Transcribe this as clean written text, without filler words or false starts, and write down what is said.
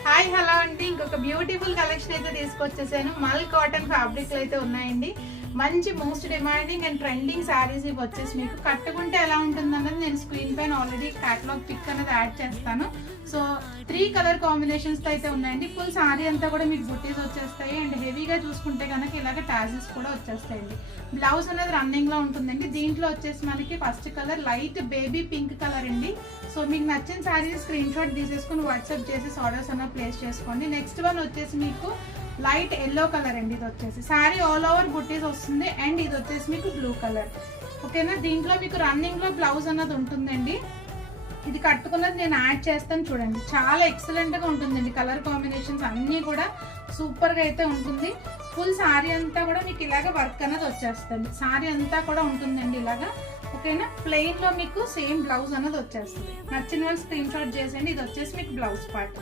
Hi hello అండి, ఇంకొక beautiful collection అయితే తీసుకొచ్చేసాను. మల్ కాటన్ ఫ్యాబ్రిక్ అయితే ఉన్నాయండి. మంచి most demanding and trending saris ఇవి వచ్చేసి మీకు కట్టుకుంటే ఎలా ఉంటుంది అన్నది నేను స్క్రీన్ పైన ఆల్రెడీ క్యాటలాగ్ పిక్ అనేది యాడ్ చేస్తాను. సో 3 కలర్ కాంబినేషన్స్ అయితే ఉన్నాయండి. ఫుల్ శారీ అంతా కూడా మీకు బుట్టీస్ వచ్చేస్తాయి అండ్ హెవీగా చూసుకుంటే కనుక ఇలాగ టాజిల్స్ కూడా వచ్చేస్తాయండి. బ్లౌజ్ అనేది రన్నింగ్ లో ఉంటుందండి. దీంట్లో వచ్చేసి మనకి first colour light baby pink colour అండి. సో మీకు నచ్చిన శారీ స్క్రీన్ షాట్ తీసేసుకుని వాట్సాప్ చేసి ఆర్డర్స్ అన్న ప్లేస్ చేసుకోండి. నెక్స్ట్ వన్ వచ్చేసి మీకు లైట్ ఎల్లో కలర్ అండి. ఇది వచ్చేసి శారీ ఆల్ ఓవర్ బుట్టీస్ వస్తుంది అండ్ ఇది వచ్చేసి మీకు బ్లూ కలర్. ఓకేనా, దీంట్లో మీకు రన్నింగ్ లో బ్లౌజ్ అన్నది ఉంటుందండి. ఇది కట్టుకున్నది నేను యాడ్ చేస్తాను చూడండి. చాలా ఎక్సలెంట్ గా ఉంటుందండి. కలర్ కాంబినేషన్స్ అన్ని కూడా సూపర్ గా అయితే ఉంటుంది. ఫుల్ శారీ అంతా కూడా మీకు ఇలాగ వర్క్ అనేది వచ్చేస్తుంది. శారీ అంతా కూడా ఉంటుందండి ఇలాగా. ఓకేనా, ప్లెయిన్ లో మీకు సేమ్ బ్లౌజ్ అనేది వచ్చేస్తుంది. నచ్చిన వాళ్ళు స్క్రీన్ షాట్ చేసేయండి. ఇది వచ్చేసి మీకు బ్లౌజ్ పార్ట్.